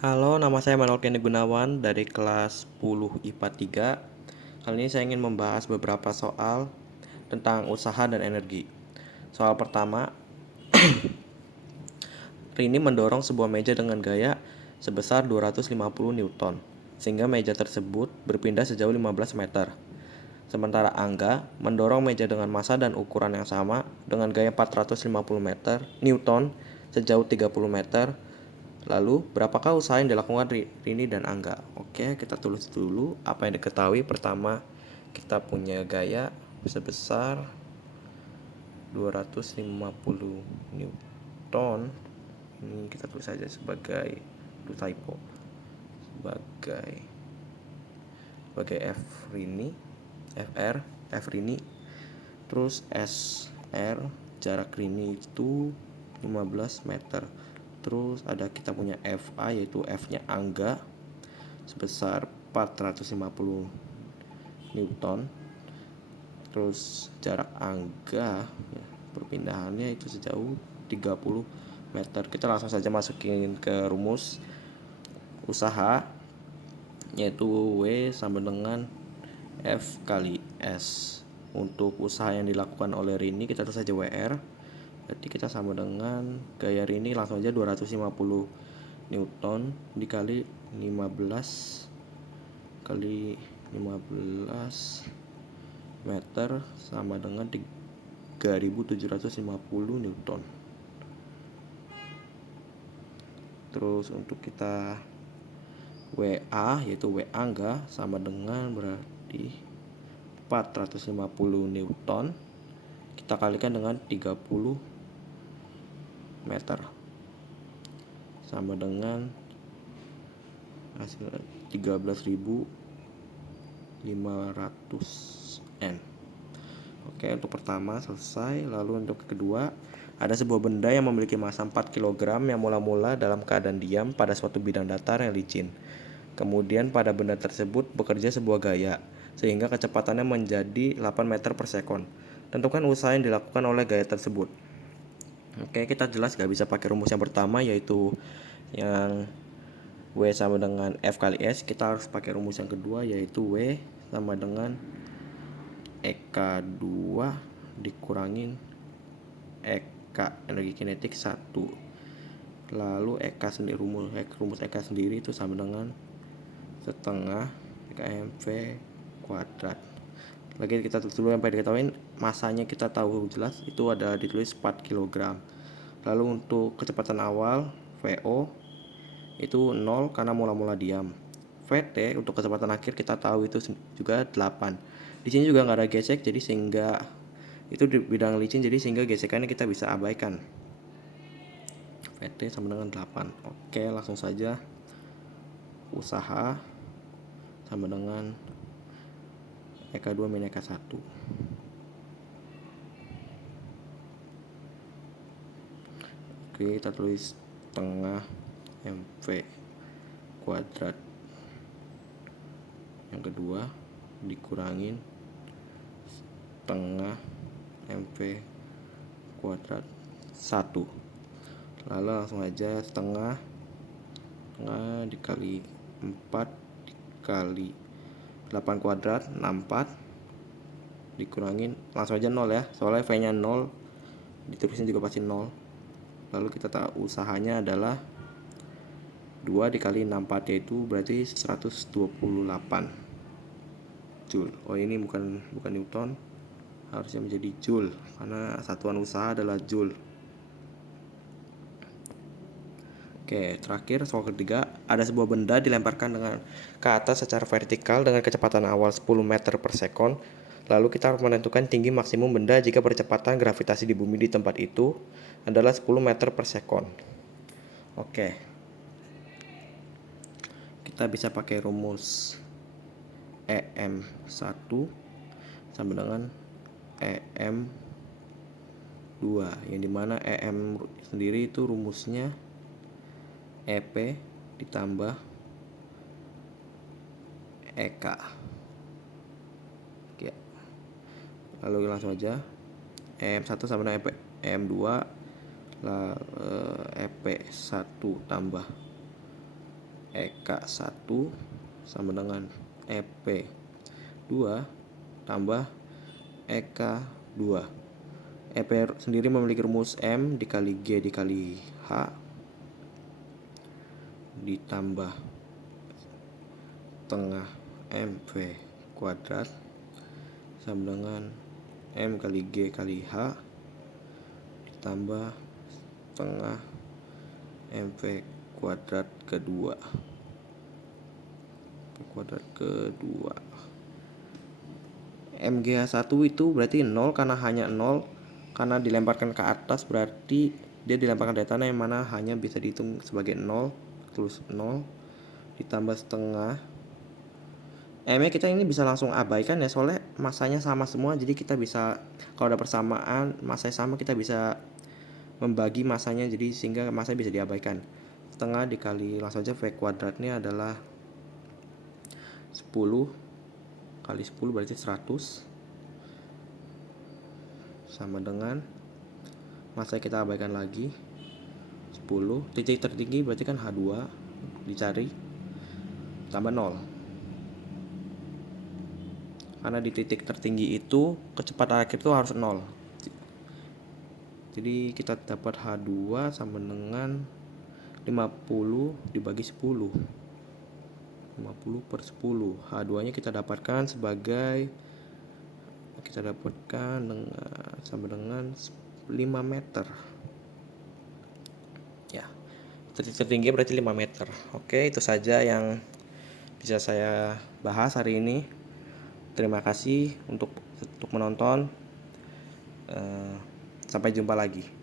Halo, nama saya Manuel Kenny Gunawan dari kelas 10 IPA 3. Kali ini saya ingin membahas beberapa soal tentang usaha dan energi. Soal pertama, Rini mendorong sebuah meja dengan gaya sebesar 250 Newton, sehingga meja tersebut berpindah sejauh 15 meter. Sementara Angga mendorong meja dengan massa dan ukuran yang sama dengan gaya 450 Newton sejauh 30 meter. Lalu, berapakah usaha yang dilakukan Rini dan Angga? Oke, kita tulis dulu apa yang diketahui. Pertama, kita punya gaya sebesar 250 Newton. Ini kita tulis saja sebagai typo. Sebagai F Rini, F Rini. Terus SR, jarak Rini itu 15 meter. Terus ada kita punya FA, yaitu F-nya Angga sebesar 450 Newton. Terus jarak Angga ya, perpindahannya itu sejauh 30 meter. Kita langsung saja masukin ke rumus usaha, yaitu W sama dengan F kali S. Untuk usaha yang dilakukan oleh Rini kita tulis saja WR. Berarti kita sama dengan gaya Rini, langsung aja 250 Newton dikali 15 kali 15 meter sama dengan 3750 Newton. Terus untuk kita WA, yaitu W Angga, sama dengan berarti 450 Newton kita kalikan dengan 30 meter sama dengan hasil 13.500 N. Oke, untuk pertama selesai. Lalu untuk kedua, ada sebuah benda yang memiliki massa 4 kg yang mula-mula dalam keadaan diam pada suatu bidang datar yang licin. Kemudian pada benda tersebut bekerja sebuah gaya, sehingga kecepatannya menjadi 8 meter per sekon. Tentukan usaha yang dilakukan oleh gaya tersebut. Oke, kita jelas gak bisa pakai rumus yang pertama, yaitu yang W sama dengan F kali S. Kita harus pakai rumus yang kedua, yaitu W sama dengan EK2 dikurangin EK energi kinetik 1. Lalu EK sendiri, rumus EK sendiri itu sama dengan setengah EKMV kuadrat. Lagi kita tulis dulu yang pengen diketahui, masanya kita tahu jelas, itu ada ditulis 4 kg. Lalu untuk kecepatan awal VO itu 0 karena mula-mula diam. VT untuk kecepatan akhir kita tahu itu juga 8. Di sini juga nggak ada gesek, jadi sehingga itu di bidang licin, jadi sehingga gesekannya kita bisa abaikan. VT sama dengan 8. Oke, langsung saja. Usaha sama dengan EK2 min EK1. Oke, kita tulis setengah MV kuadrat yang kedua dikurangin setengah MV kuadrat 1. Lalu langsung aja setengah dikali 4 dikali 8 kuadrat 64 dikurangin langsung aja 0 ya, soalnya V nya 0, ditulisin juga pasti 0. Lalu kita tahu usahanya adalah 2 dikali 64, yaitu berarti 128 Joule. Oh, ini bukan Newton, harusnya menjadi Joule karena satuan usaha adalah Joule. Oke, terakhir soal ketiga, ada sebuah benda dilemparkan dengan ke atas secara vertikal dengan kecepatan awal 10 meter per sekon. Lalu kita harus menentukan tinggi maksimum benda jika percepatan gravitasi di bumi di tempat itu adalah 10 meter per sekon. Oke, kita bisa pakai rumus EM1 sama dengan EM2, yang dimana EM sendiri itu rumusnya EP ditambah EK. Oke. Lalu langsung aja EM1 sama dengan EM2 EP1 tambah EK1 sama dengan EP2 tambah EK2. EP sendiri memiliki rumus M dikali G dikali H ditambah tengah MV kuadrat sama dengan M kali G kali H ditambah tengah MV kuadrat kedua. MGH1 itu berarti 0 karena hanya 0, karena dilemparkan ke atas berarti dia dilemparkan dari tanah, yang mana hanya bisa dihitung sebagai 0, tulis 0 ditambah setengah. M nya kita ini bisa langsung abaikan ya, soalnya masanya sama semua, jadi kita bisa, kalau ada persamaan masanya sama, kita bisa membagi masanya, jadi sehingga masanya bisa diabaikan. Setengah dikali, langsung aja V kuadratnya adalah 10 kali 10 berarti 100 sama dengan masa kita abaikan lagi 10. Titik tertinggi berarti kan H2 dicari tambah 0, karena di titik tertinggi itu kecepatan akhir itu harus 0. Jadi kita dapat H2 sama dengan 50 dibagi 10, 50 per 10. H2 nya kita dapatkan sama dengan 5 meter ya. Titik tertinggi berarti 5 meter. Oke, itu saja yang bisa saya bahas hari ini. Terima kasih untuk menonton. Sampai jumpa lagi.